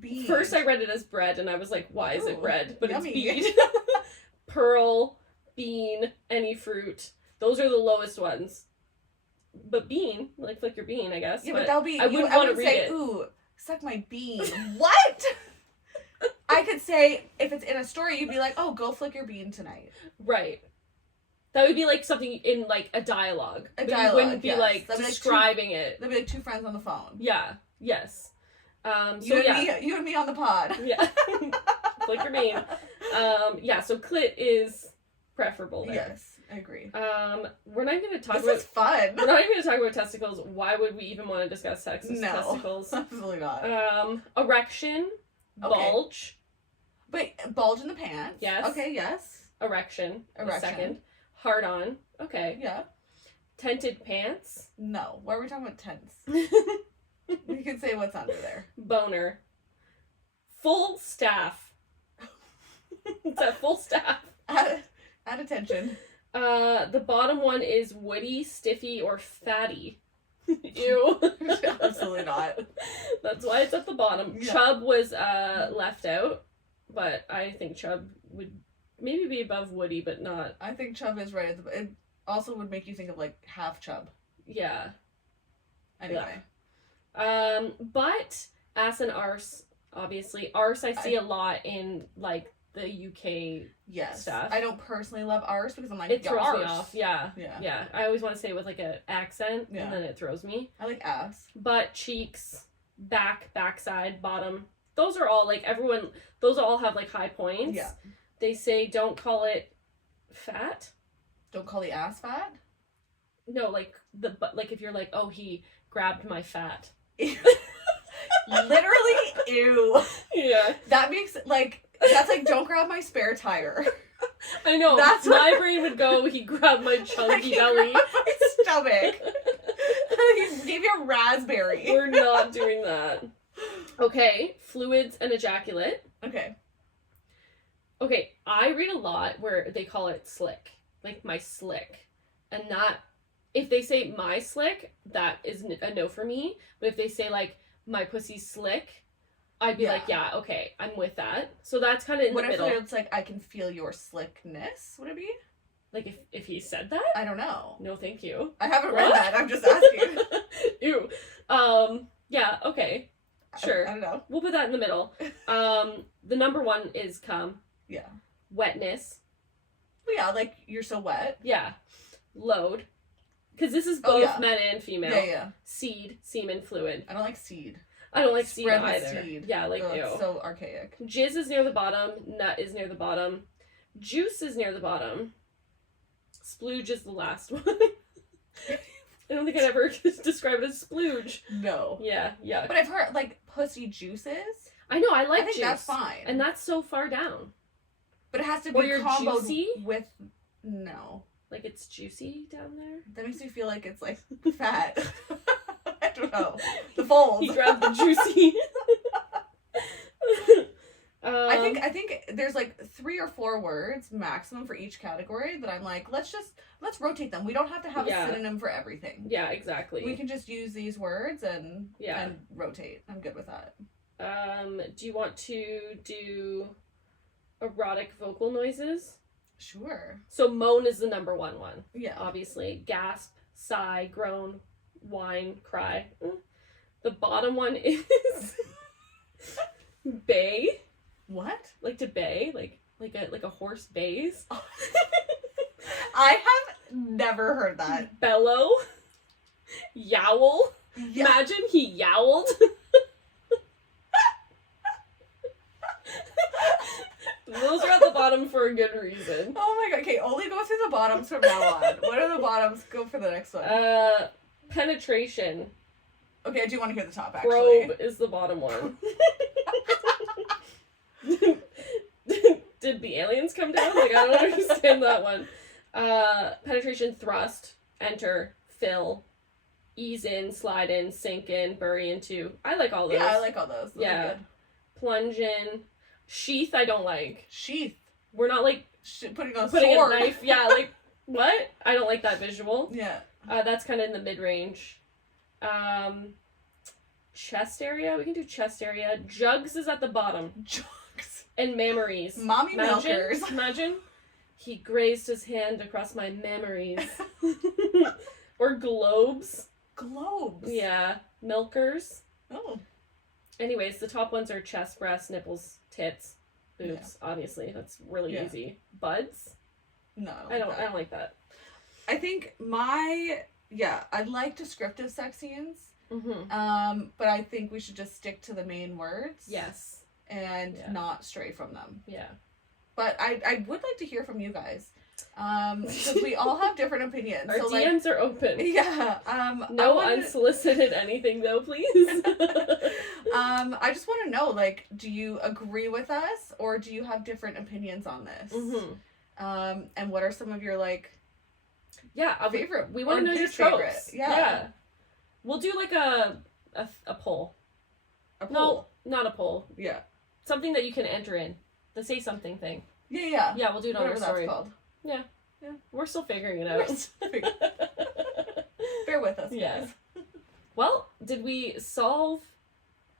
Bead. First I read it as bread, and I was like, why is it Ooh, bread? But yummy. it's bead. Pearl, bean, any fruit. Those are the lowest ones. But bean, like flick your bean, I guess. Yeah, but that would be. I wouldn't want to read say, it. ooh, suck my bean. What? I could say, if it's in a story, you'd be like, oh, go flick your bean tonight. Right. That would be like something in like a dialogue. A But dialogue, you wouldn't be yes. like That'd be like describing it. That'd be like two friends on the phone. Yeah. Yes. You and me on the pod. Yeah. Flick your bean. Yeah, so clit is preferable there. Yes, I agree. We're not even going to talk This about... is fun. We're not even going to talk about testicles. Why would we even want to discuss sexist testicles? Absolutely not. Erection. Okay. Bulge. Wait, bulge in the pants? Yes. Okay, yes. Erection. Erection. Second. Hard on. Okay. Yeah. Tented pants. No. Why are we talking about tents? You can say what's under there. Boner. Full staff. It's a full staff. Add attention. The bottom one is woody, stiffy, or fatty. Ew. Absolutely not. That's why it's at the bottom. Yeah. Chub was left out, but I think Chub would maybe be above Woody, but not. I think chub is right at the. It also would make you think of like half chub. Yeah. Anyway. But ass and arse, obviously. Arse I see a lot in like the UK stuff. I don't personally love arse because I'm like, it throws arse. me off. Yeah. I always want to say it with like an accent, and then it throws me. I like ass. Butt, cheeks, backside, bottom. Those are all like everyone. Those all have like high points. Yeah. They say don't call it fat. Don't call the ass fat. No, like like if you're like, oh, he grabbed my fat. Literally, ew. Yeah. That makes that's like don't grab my spare tire. I know. That's my brain would go. He grabbed my chunky belly. My stomach. He gave you a raspberry. We're not doing that. Okay, fluids and ejaculate. Okay, I read a lot where they call it slick, like my slick, and that if they say my slick, that is a no for me. But if they say like my pussy's slick, I'd be like, yeah, okay, I'm with that. So that's kind of in the middle. What if it's like I can feel your slickness? Would it be like if he said that? I don't know. No, thank you. I haven't read that. I'm just asking. Ew. Yeah. Okay. Sure. I don't know. We'll put that in the middle. The number one is cum. Yeah. Wetness. Yeah, like you're so wet. Yeah. Load. Because this is both men and female. Yeah. Seed, semen, fluid. I don't like seed. I don't like seed Spread either. Seed. Yeah, like ew. It's so archaic. Jizz is near the bottom. Nut is near the bottom. Juice is near the bottom. Splooge is the last one. I don't think I'd ever describe it as splooge. No. Yeah. But I've heard like pussy juices. I know. I like think juice. that's fine. And that's so far down. But it has to be comboed with no. Like it's juicy down there? That makes me feel like it's like fat. I don't know. The folds. He grabbed the juicy. I think there's like 3 or 4 words maximum for each category that I'm like, let's rotate them. We don't have to have a synonym for everything. Yeah, exactly. We can just use these words and rotate. I'm good with that. Do you want to do erotic vocal noises? Sure. So moan is the number one. Yeah. Obviously. Gasp, sigh, groan, whine, cry. The bottom one is bay. What? Like to bay? Like a horse bays? I have never heard that. Bellow. Yowl. Yeah. Imagine he yowled. Those are at the bottom for a good reason. Oh my god. Okay, only go through the bottoms from now on. What are the bottoms? Go for the next one. Penetration. Okay, I do want to hear the top, actually. Probe is the bottom one. Did the aliens come down? Like, I don't understand that one. Penetration, thrust, enter, fill, ease in, slide in, sink in, bury into. I like all those. Yeah, I like all those. Those are good. Plunge in. Sheath, I don't like. Sheath. We're not like putting a knife. Yeah, like what? I don't like that visual. Yeah. That's kind of in the mid range. Chest area. We can do chest area. Jugs is at the bottom. Jugs. And memories. Mommy milkers. Imagine. He grazed his hand across my memories. Or globes. Globes. Yeah. Milkers. Oh. Anyways, the top ones are chest, breast, nipples, tits, boobs. Yeah. Obviously, that's really easy. Buds. No, I don't like that. I think I like descriptive sex scenes. Mm-hmm. But I think we should just stick to the main words. Yes. And not stray from them. Yeah. But I would like to hear from you guys. Because we all have different opinions. Our DMs are open. Yeah. No unsolicited anything though, please. I just want to know, like, do you agree with us or do you have different opinions on this? Mm-hmm. And what are some of your favorite? We want to know your tropes. Yeah. We'll do like a poll. A poll? No, not a poll. Yeah. Something that you can enter in. The say something thing. Yeah. Yeah, we'll do it on our story. That's called. Yeah. We're still figuring it out. Bear with us, guys. Well, did we solve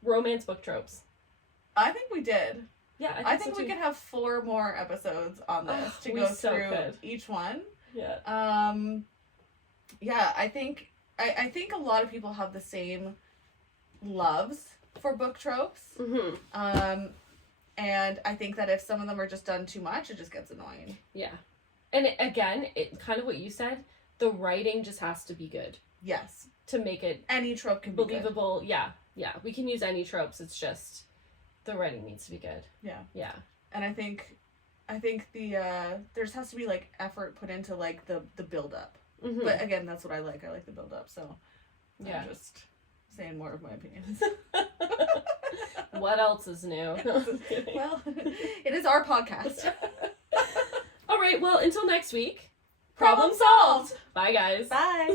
romance book tropes? I think we did. Yeah, I think we could have 4 more episodes on this to go through each one. Yeah. Yeah, I think a lot of people have the same loves for book tropes. Mm-hmm. And I think that if some of them are just done too much, it just gets annoying. Yeah. And again, it kind of what you said, the writing just has to be good. Yes. To make it any trope can be believable. Good. Yeah. We can use any tropes. It's just the writing needs to be good. Yeah. Yeah. And I think the there just has to be like effort put into like the build up. Mm-hmm. But again, that's what I like. I like the build up. So yeah. I'm just saying more of my opinions. What else is new? Well, it is our podcast. All right. Well, until next week. Problem solved. Bye, guys. Bye.